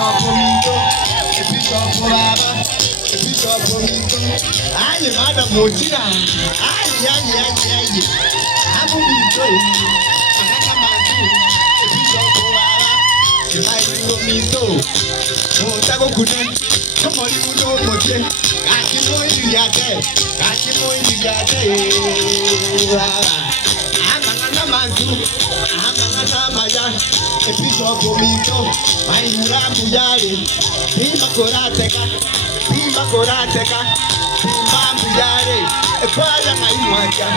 Bishop Omito, Bishop Baba, Bishop Omito. Aye, Madam Motina. Aye. I'm Omito. Bishop Baba, Bishop Omito. Otago Kudan, somebody who know Motin. Kachimo Indiate. Amangana manzu, amangana maya. Bishop Omito, Mayura Muyari, Bimba Korateka, Bimba Muyari, Equaya Naimwaja,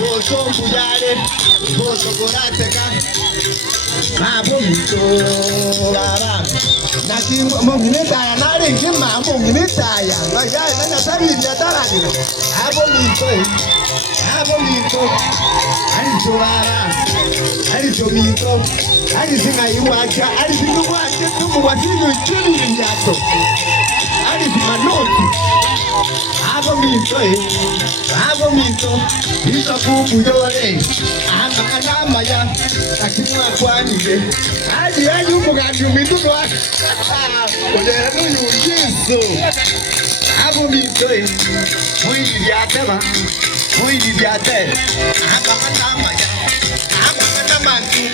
Roso Muyari, Roso Korateka, Omito, Nati Mominita, and I didn't give my Mominita, my guy, and I tell you that Abomito, Arizomito, Arizina Iwaja, Arizinuaja, Wazinu, Chili Yato, Arizimanoti, Abomito, Isaku Yore, Amanamaya, Akima Kwani, Adi, you meet to us. Whatever you do, Abomito, Muidiate, Amanamaya, Amanamanti,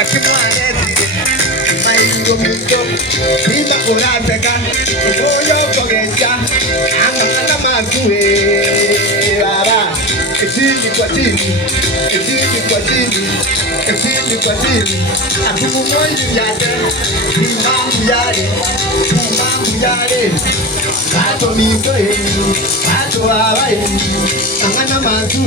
Akimani, Mayumito, Pita Kurateka, Oyo Kogenja, Amanamantu, Rara, Etini Quatini, Akumoyate, Yare, Atomito, Atoa, Amanamantu.